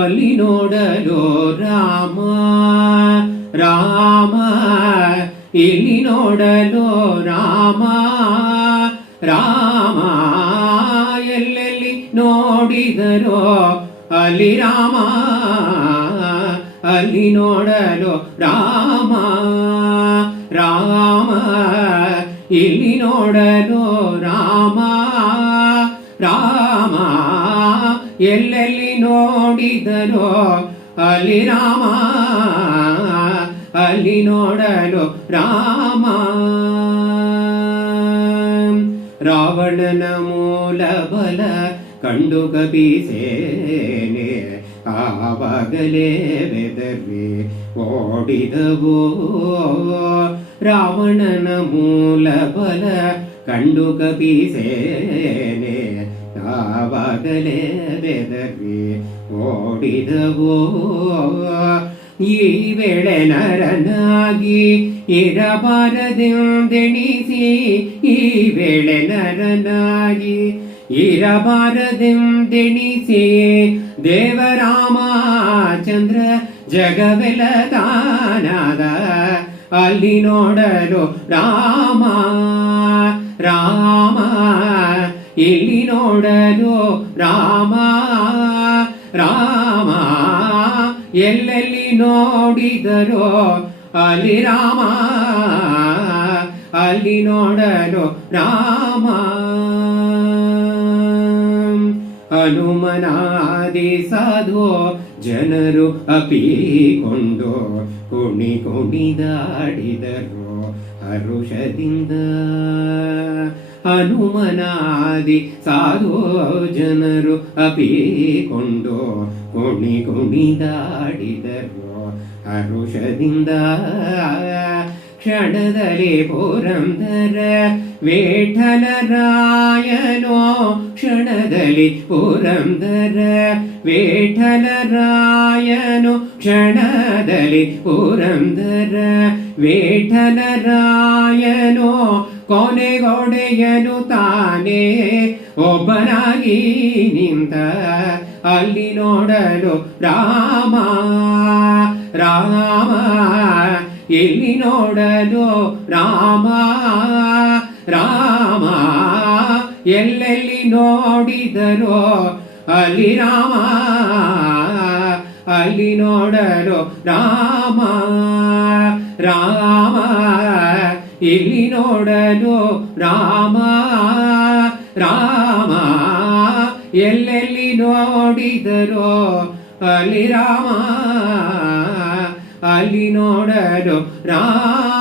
ಅಲ್ಲಿ ನೋಡಲು ರಾಮ ರಾಮ, ಇಲ್ಲಿ ನೋಡಲು ರಾಮ ರಾಮ, ಎಲ್ಲೆಲ್ಲಿ ನೋಡಿದರೋ ಅಲ್ಲಿ ರಾಮ, ಅಲ್ಲಿ ನೋಡಲು ರಾಮ ರಾಮ, ಇಲ್ಲಿ ನೋಡಲು ರಾಮ ರಾಮ, ಎಲ್ಲೆಲ್ಲಿ ನೋಡಿದರೋ ಅಲ್ಲಿ ರಾಮ, ಅಲ್ಲಿ ನೋಡಲು ರಾಮ. ರಾವಣನ ಮೂಲ ಬಲ ಕಂಡು ಕಪಿಸೇನೆ, ಆವಾಗಲೇ ಬೆದರಿ ಓಡಿದವೋ. ರಾವಣನ ಮೂಲ ಬಲ ಕಂಡು ಕಪಿಸೇನೆ, ಆವಾಗಲೇ ಬೆದರಿ ಓಡಿದವೋ. ಈ ವೇಳೆ ನರನಾಗಿ ಇರಬಾರದೆಂದೆಣಿಸಿ, ಈ ವೇಳೆ ನರನಾಗಿ ಇರಬಾರದೆಂದೆಣಿಸಿ, ದೇವರಾಮಚಂದ್ರ ಜಗವೆಲ್ಲ ತಾನಾದ, ಅಲ್ಲಿ ನೋಡಲು ರಾಮ ರಾಮ, ಇಲ್ಲಿ ನೋಡಲು ರಾಮ ರಾಮ, ಎಲ್ಲೆಲ್ಲಿ ನೋಡಿದರೋ ಅಲ್ಲಿ ರಾಮ, ಅಲ್ಲಿ ನೋಡಲು ರಾಮ. ಹನುಮನಾದಿ ಸಾಧು ಜನರು ಅಪ್ಪಿಕೊಂಡು ಕುಣಿ ಕುಣಿದಾಡಿದರು ಹರುಷದಿಂದ. ಹನುಮನಾದಿ ಸಾಧು ಜನರು ಅಪ್ಪಿಕೊಂಡು ಕುಣಿ ಕುಣಿದಾಡಿದರು ಹರುಷದಿಂದ. ಕ್ಷಣದಲ್ಲಿ ಪುರಂದರ ವಿಠಲರಾಯನೋ, ಕ್ಷಣದಲ್ಲಿ ಪುರಂದರ ವಿಠಲರಾಯನು, ಕ್ಷಣದಲ್ಲಿ ಪುರಂದರ ವಿಠಲರಾಯನು, ಕೊನೆಗೊಡೆಯನು ತಾನೇ ಒಬ್ಬನಾಗಿ ನಿಂತ, ಅಲ್ಲಿ ನೋಡಲು ರಾಮ ರಾಮ, ಇಲ್ಲಿ ನೋಡಲು ರಾಮ ರಾಮ, ಎಲ್ಲೆಲ್ಲಿ ನೋಡಿದರೋ ಅಲ್ಲಿ ರಾಮ, ಅಲ್ಲಿ ನೋಡಲು ರಾಮ ರಾಮ, ಇಲ್ಲಿ ನೋಡಲು ರಾಮ ರಾಮ, ಎಲ್ಲೆಲ್ಲಿ ನೋಡಿದರೋ ಅಲ್ಲಿ ರಾಮ, ಅಲ್ಲಿ ನೋಡಲು ರಾಮ.